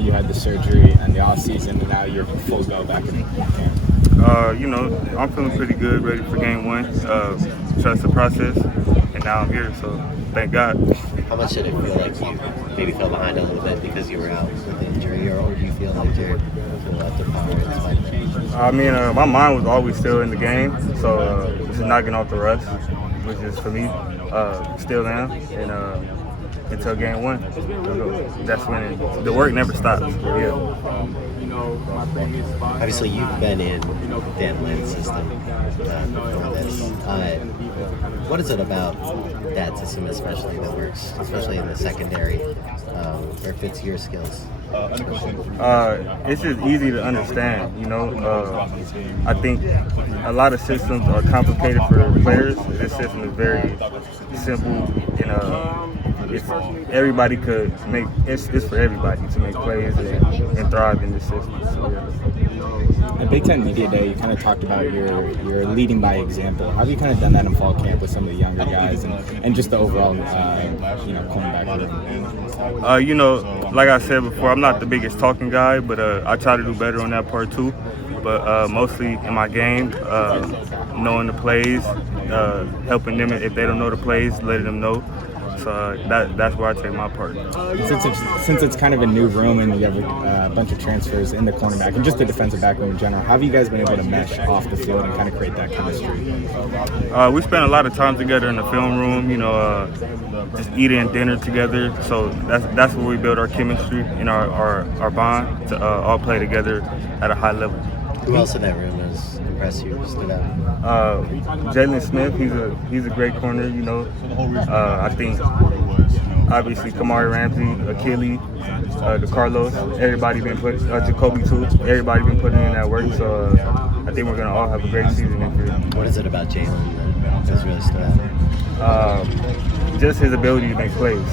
you had the surgery and the off season, and now you're full go back in camp. I'm feeling pretty good, ready for game one. Trust the process, and now I'm here, so thank God. How much did it feel like you maybe fell behind a little bit because you were out with injury, or do you feel like you're up to par in spite of it? I mean, my mind was always still in the game, so just knocking off the rust, which is for me, still am, and until game one, that's when the work never stops. Yeah. Obviously, you've been in the Atlanta system before this. What is it about that system, especially that works, especially in the secondary, where it fits your skills? It's just easy to understand, I think a lot of systems are complicated for players. This system is very simple, and everybody could make. It's for everybody to make plays and thrive in this system. So, yeah. At Big Ten Media Day, you kind of talked about your leading by example. How have you kind of done that in fall camp with some of the younger guys and just the overall, cornerback room? Like I said before, I'm not the biggest talking guy, but I try to do better on that part too. But mostly in my game, knowing the plays, helping them if they don't know the plays, letting them know. So that's where I take my part. Since it's kind of a new room and you have a bunch of transfers in the cornerback and just the defensive back room in general, how have you guys been able to mesh off the field and kind of create that chemistry? We spent a lot of time together in the film room, just eating dinner together. So that's where we build our chemistry and our bond to all play together at a high level. Who else in that room has impressed you, stood out? Jalen Smith, he's a great corner, I think obviously Kamari Ramsey, Achilles, DeCarlos, everybody been put, Jacoby too, everybody been putting in that work, so I think we're going to all have a great season next year. What is it about Jalen that has really stood out? Just his ability to make plays.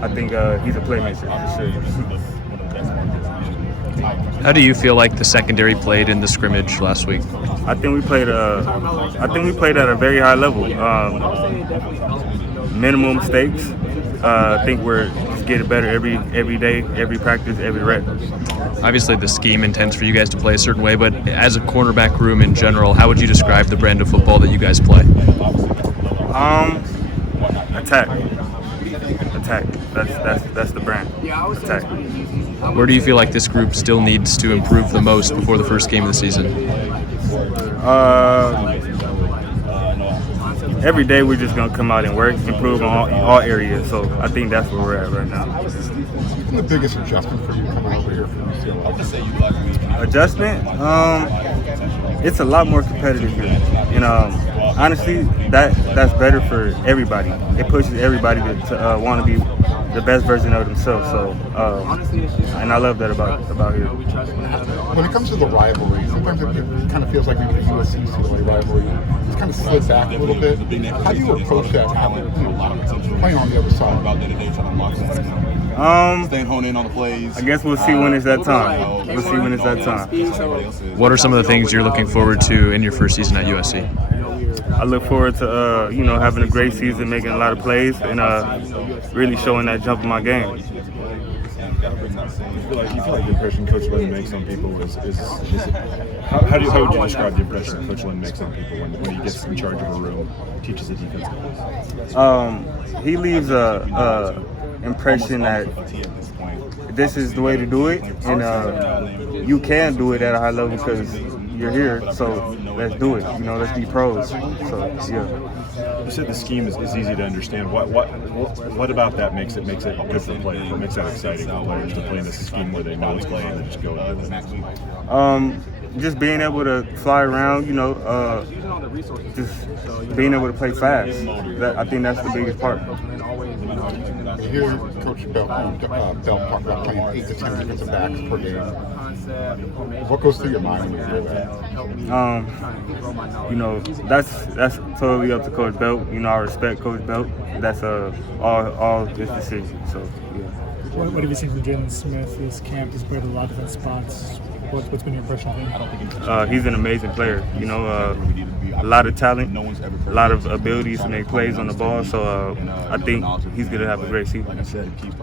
I think he's a playmaker for sure. How do you feel like the secondary played in the scrimmage last week? I think we played at a very high level. Minimal mistakes. I think we're just getting better every day, every practice, every rep. Obviously, the scheme intends for you guys to play a certain way, but as a cornerback room in general, how would you describe the brand of football that you guys play? Attack. That's the brand. Attack. Where do you feel like this group still needs to improve the most before the first game of the season? Every day we're just going to come out and work, improve in all areas. So I think that's where we're at right now. What's the biggest adjustment for you coming over here from UCLA? Adjustment? It's a lot more competitive here. Honestly, that's better for everybody. It pushes everybody to want to be the best version of themselves. So, and I love that about here. When it comes to the rivalry, sometimes it kind of feels like maybe the USC CB rivalry it's kind of slid back a little bit. How do you approach that? Playing on the other side. Staying honed in on the plays. I guess we'll see when it's that time. We'll see when it's that time. What are some of the things you're looking forward to in your first season at USC? I look forward to having a great season, making a lot of plays, and really showing that jump in my game. You feel like the impression Coach Lynn makes on people is how would you describe the impression Coach Lynn makes on people when he gets in charge of a room, teaches the defense? He leaves a impression that this is the way to do it, and you can do it at a high level because you're here. So let's do it. Let's be pros. So yeah. You said the scheme is easy to understand. What about that makes it good for the players? What makes that exciting for players to play in this scheme where they know what's playing and just go with it? Just being able to fly around, just being able to play fast. I think that's the biggest part. You hear Coach Bell talk about playing 8 to 10 defensive backs per game. What goes through your mind when you hear that? That's totally up to Coach Belt. I respect Coach Belt. That's all his decision. So yeah. What have you seen from Jalen Smith? His camp has played a lot of different spots. What's been your impression of him? He's an amazing player. A lot of talent, a lot of abilities to make plays on the ball. So I think he's going to have a great season.